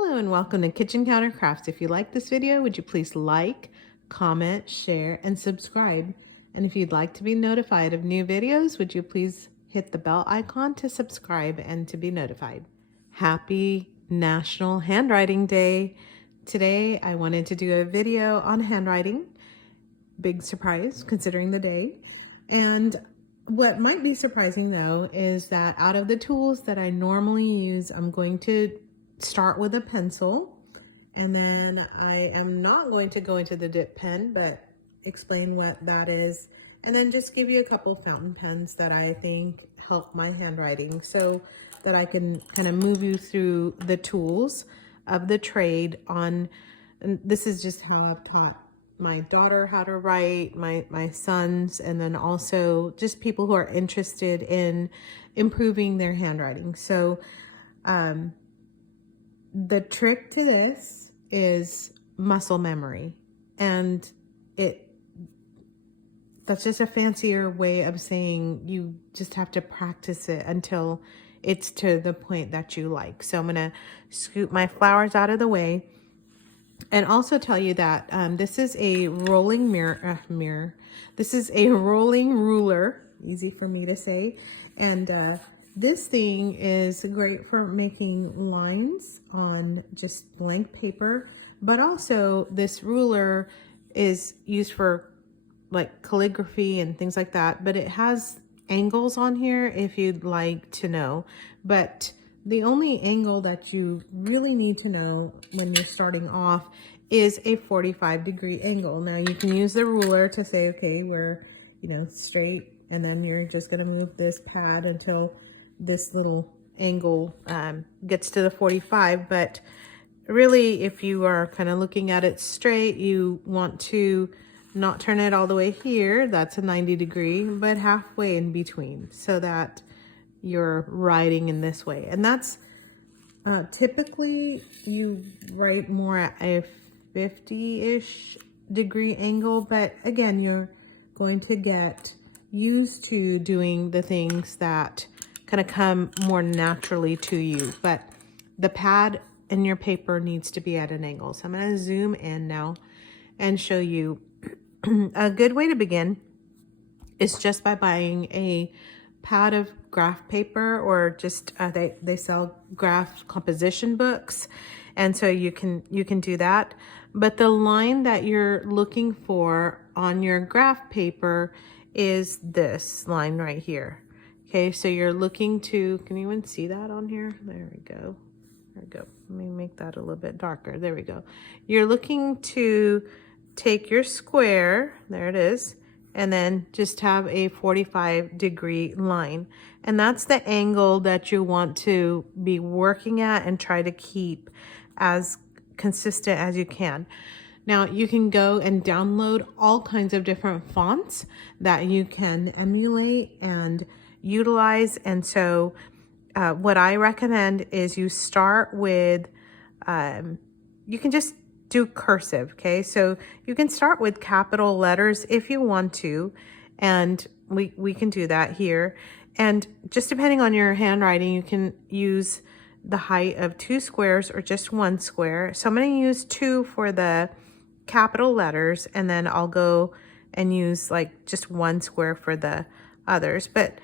Hello and welcome to Kitchen Counter Crafts. If you like this video, would you please like, comment, share, and subscribe? And if you'd like to be notified of new videos, would you please hit the bell icon to subscribe and to be notified? Happy National Handwriting Day. Today, I wanted to do a video on handwriting. Big surprise considering the day. And what might be surprising though is that out of the tools that I normally use, I'm going to start with a pencil, and then I am not going to go into the dip pen, but explain what that is, and then just give you a couple fountain pens that I think help my handwriting so that I can kind of move you through the tools of the trade on. And this is just how I've taught my daughter how to write, my sons, and then also just people who are interested in improving their handwriting. So the trick to this is muscle memory, and that's just a fancier way of saying you just have to practice it until it's to the point that you like. So I'm gonna scoop my flowers out of the way and also tell you that this is a rolling mirror. This is a rolling ruler, easy for me to say. And this thing is great for making lines on just blank paper, but also this ruler is used for like calligraphy and things like that, but it has angles on here if you'd like to know. But the only angle that you really need to know when you're starting off is a 45-degree angle. Now you can use the ruler to say, okay, we're, straight, and then you're just gonna move this pad until this little angle gets to the 45. But really, if you are kind of looking at it straight, you want to not turn it all the way here. That's a 90-degree, but halfway in between, so that you're writing in this way. And that's typically you write more at a 50-ish degree angle, but again, you're going to get used to doing the things that kind of come more naturally to you. But the pad in your paper needs to be at an angle. So I'm going to zoom in now and show you a good way to begin is just by buying a pad of graph paper, or just they sell graph composition books, and so you can do that. But the line that you're looking for on your graph paper is this line right here. Okay, so you're looking to, can you even see that on here? There we go. There we go. Let me make that a little bit darker. There we go. You're looking to take your square, there it is, and then just have a 45-degree line. And that's the angle that you want to be working at and try to keep as consistent as you can. Now you can go and download all kinds of different fonts that you can emulate and utilize. And so what I recommend is you start with, you can just do cursive, okay? So you can start with capital letters if you want to, and we can do that here. And just depending on your handwriting, you can use the height of 2 squares or just 1 square. So I'm going to use 2 for the capital letters, and then I'll go and use like just 1 square for the others. But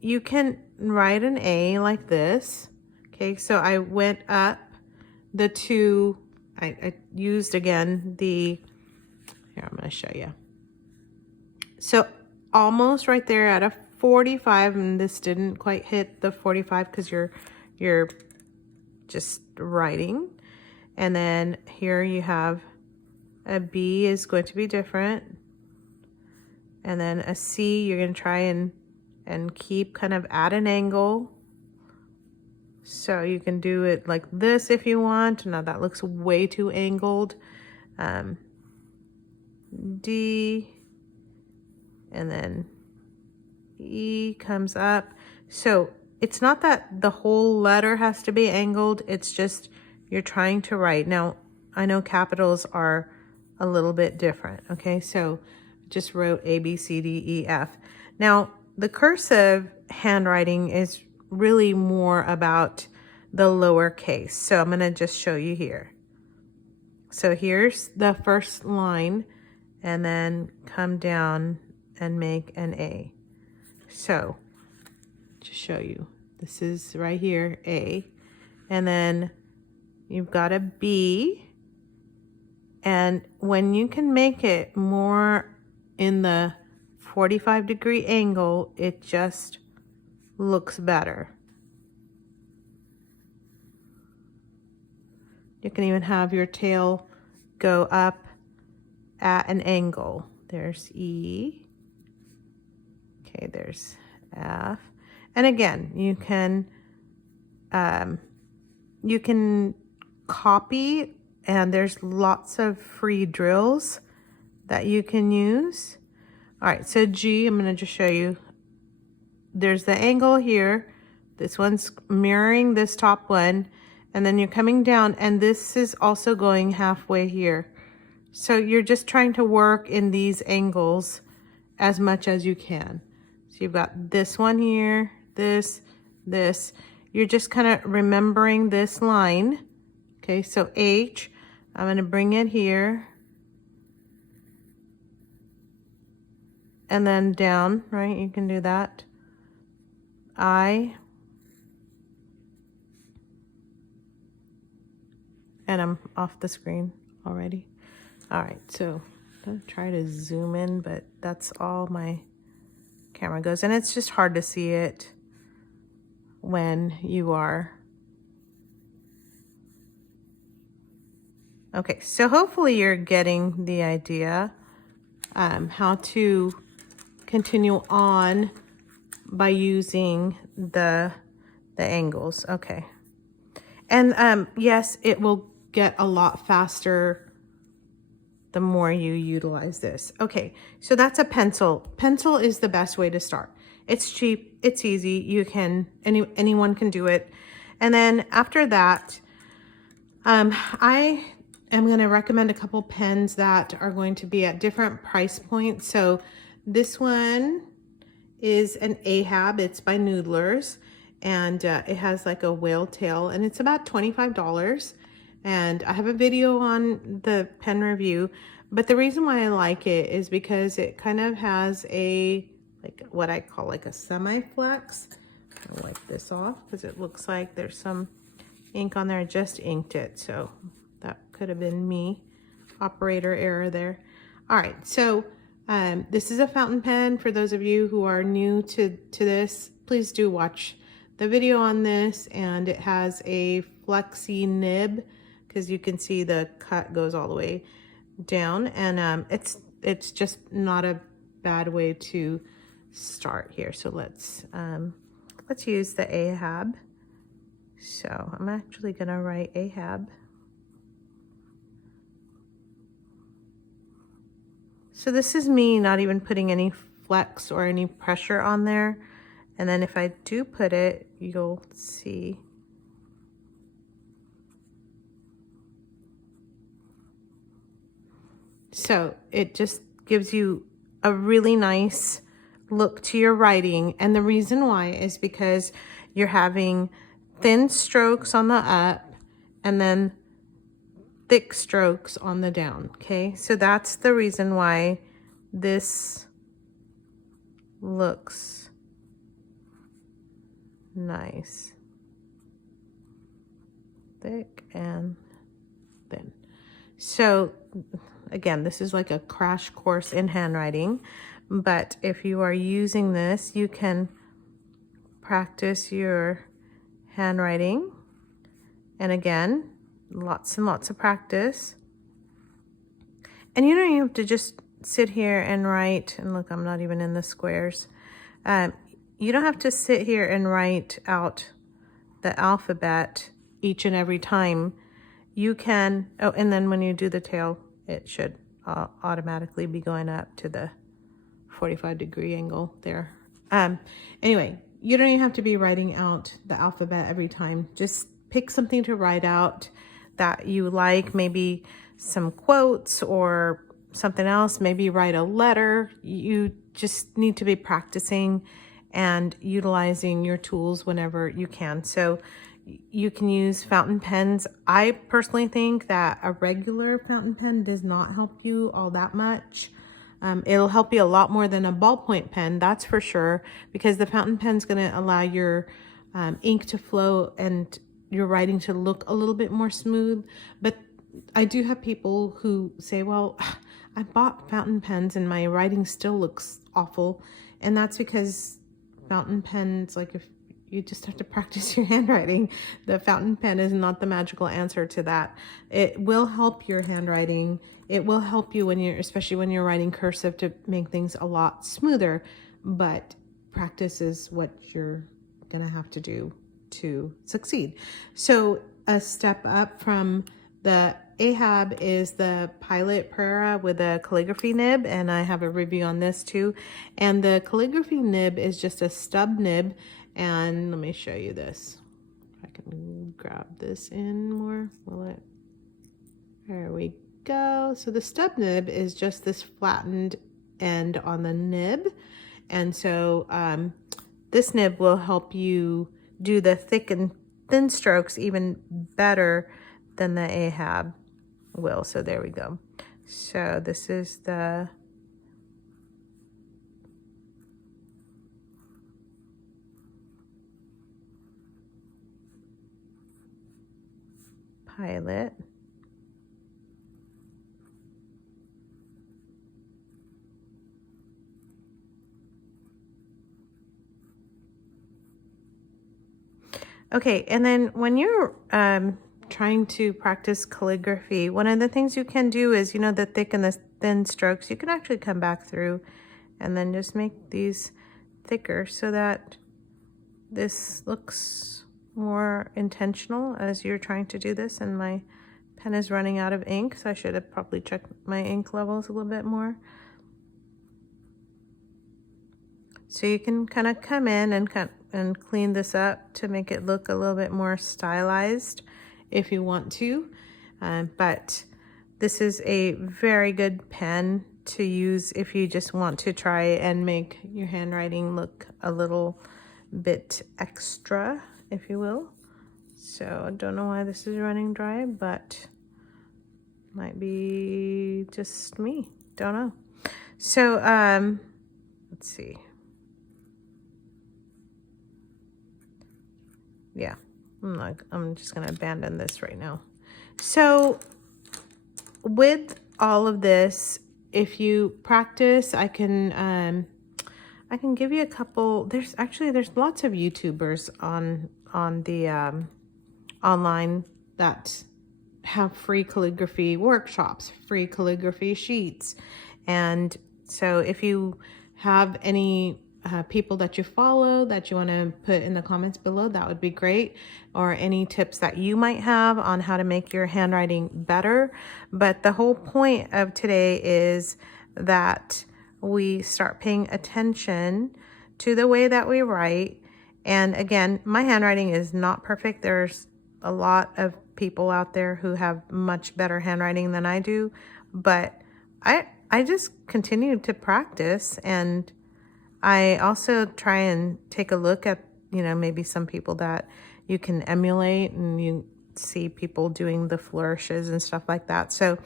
you can write an A like this, okay? So I went up the 2, I used again the, here I'm going to show you. So almost right there at a 45, and this didn't quite hit the 45 because you're just writing. And then here you have a B is going to be different, and then a C you're going to try and keep kind of at an angle. So you can do it like this if you want. Now that looks way too angled. D, and then E comes up. So it's not that the whole letter has to be angled, it's just you're trying to write. Now, I know capitals are a little bit different, okay? So just wrote A, B, C, D, E, F. Now, the cursive handwriting is really more about the lowercase. So I'm going to just show you here. So here's the first line, and then come down and make an A. So to show you, this is right here, A, and then you've got a B, and when you can make it more in the 45-degree angle, it just looks better. You can even have your tail go up at an angle. There's E. Okay, there's F. And again, you can copy, and there's lots of free drills that you can use. All right, so G, I'm going to just show you. There's the angle here. This one's mirroring this top one, and then you're coming down, and this is also going halfway here. So you're just trying to work in these angles as much as you can. So you've got this one here, this. You're just kind of remembering this line. Okay, so H, I'm going to bring it here. And then down, right? You can do that. I. And I'm off the screen already. All right, so I'm gonna try to zoom in, but that's all my camera goes. And it's just hard to see it when you are. Okay, so hopefully you're getting the idea how to continue on by using the angles. Okay. And yes, it will get a lot faster the more you utilize this. Okay, so that's a pencil. Pencil is the best way to start. It's cheap, it's easy, you can, anyone can do it. And then after that, I am going to recommend a couple pens that are going to be at different price points. So this one is an Ahab. It's by Noodlers, and it has like a whale tail, and it's about $25. And I have a video on the pen review, but the reason why I like it is because it kind of has a, like what I call like a semi-flex. I'll wipe this off because it looks like there's some ink on there. I just inked it, so that could have been me. Operator error there. All right, so this is a fountain pen. For those of you who are new to this, please do watch the video on this. And it has a flexi nib because you can see the cut goes all the way down. And it's just not a bad way to start here. So let's use the Ahab. So I'm actually gonna write Ahab. So this is me not even putting any flex or any pressure on there. And then if I do put it, you'll see. So it just gives you a really nice look to your writing. And the reason why is because you're having thin strokes on the up and then thick strokes on the down. Okay, so that's the reason why this looks nice. Thick and thin. So again, this is like a crash course in handwriting, but if you are using this, you can practice your handwriting. And again, lots and lots of practice. And you don't even have to just sit here and write, and look, I'm not even in the squares. You don't have to sit here and write out the alphabet each and every time. You can, oh, and then when you do the tail, it should automatically be going up to the 45-degree angle there. Anyway, you don't even have to be writing out the alphabet every time. Just pick something to write out that you like, maybe some quotes or something else, maybe write a letter. You just need to be practicing and utilizing your tools whenever you can. So You can use fountain pens. I personally think that a regular fountain pen does not help you all that much. It'll help you a lot more than a ballpoint pen, that's for sure, because the fountain pen is going to allow your ink to flow and your writing to look a little bit more smooth. But I do have people who say, well, I bought fountain pens and my writing still looks awful. And that's because fountain pens, like, if you just have to practice your handwriting, the fountain pen is not the magical answer to that. It will help your handwriting. It will help you when you're, especially when you're writing cursive, to make things a lot smoother. But practice is what you're gonna have to do to succeed. So a step up from the Ahab is the Pilot Prera with a calligraphy nib, and I have a review on this too. And the calligraphy nib is just a stub nib, and let me show you this. If I can grab this in more, will it? There we go. So the stub nib is just this flattened end on the nib, and so this nib will help you do the thick and thin strokes even better than the Ahab will. So there we go. So this is the Pilot. Okay, and then when you're trying to practice calligraphy, one of the things you can do is, you know, the thick and the thin strokes, you can actually come back through and then just make these thicker so that this looks more intentional as you're trying to do this. And my pen is running out of ink, so I should have probably checked my ink levels a little bit more. So you can kind of come in and clean this up to make it look a little bit more stylized if you want to. But this is a very good pen to use if you just want to try and make your handwriting look a little bit extra, if you will. So I don't know why this is running dry, but might be just me. Don't know. So let's see. Yeah, I'm just gonna abandon this right now. So with all of this, if you practice, I can give you a couple. There's lots of YouTubers on the online that have free calligraphy workshops, free calligraphy sheets. And so if you have any people that you follow that you want to put in the comments below, that would be great. Or any tips that you might have on how to make your handwriting better. But the whole point of today is that we start paying attention to the way that we write. And again, my handwriting is not perfect. There's a lot of people out there who have much better handwriting than I do, but I just continue to practice, and I also try and take a look at, you know, maybe some people that you can emulate, and you see people doing the flourishes and stuff like that. So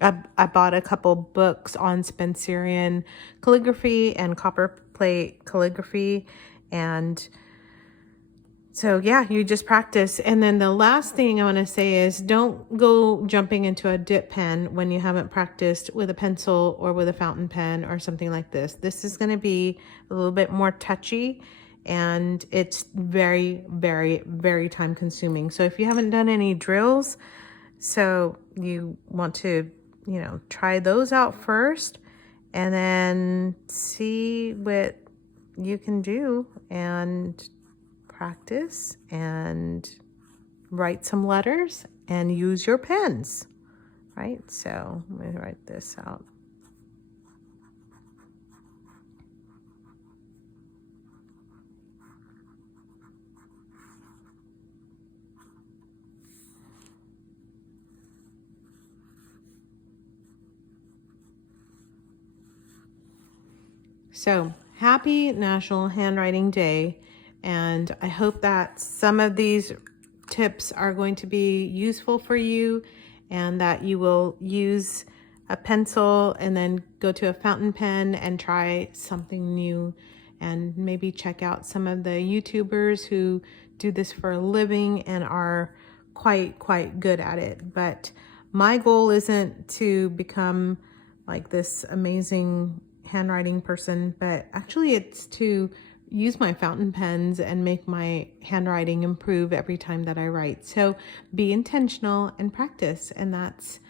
I bought a couple books on Spencerian calligraphy and copperplate calligraphy, and so yeah, you just practice. And then the last thing I want to say is, don't go jumping into a dip pen when you haven't practiced with a pencil or with a fountain pen or something like this. This is going to be a little bit more touchy, and it's very, very, very time consuming. So if you haven't done any drills, so you want to, you know, try those out first and then see what you can do and practice and write some letters and use your pens, right? So let me write this out. So happy National Handwriting Day. And I hope that some of these tips are going to be useful for you, and that you will use a pencil and then go to a fountain pen and try something new, and maybe check out some of the YouTubers who do this for a living and are quite good at it. But my goal isn't to become like this amazing handwriting person, but actually it's to use my fountain pens and make my handwriting improve every time that I write. So be intentional and practice, and that's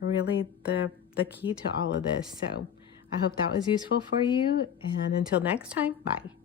really the key to all of this. So I hope that was useful for you, and until next time, bye.